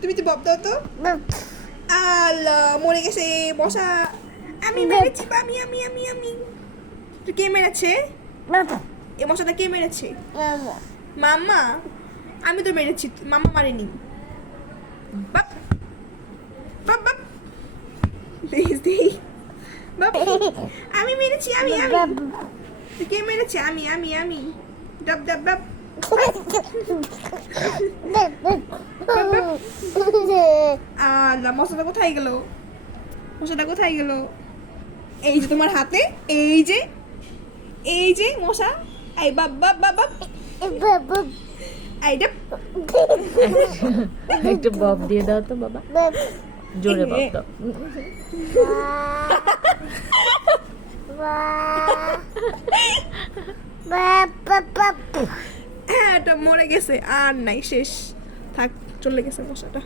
তুমি তো বব দাও তো। আল্লাহ মরে গেছে মশা। আমি মেরেছি, আমি তো কে মেরেছে? এ মশাটা কে মেরেছে? মাম্মা। আমি তো মেরেছি, মাম্মা মারেনি। বাপ বাপ বাপ বাপ। আমি মেরেছি, আমি তো কে মেরেছে? আমি ডাব ডাব বাপ। আল্লাহ মশাটা কোথায় গেল? মশাটা কোথায় গেল? এই যে তোমার হাতে, এই যে মশা। এই বাপ বাপ বাপ বাপ। এই ডাব। একটু বব দিয়ে দাও তো বাবা, জোরে বব দাও। হ্যাঁ এটা মরে গেছে, আর নাই, শেষ। থাক, চলে গেছে মশাটা।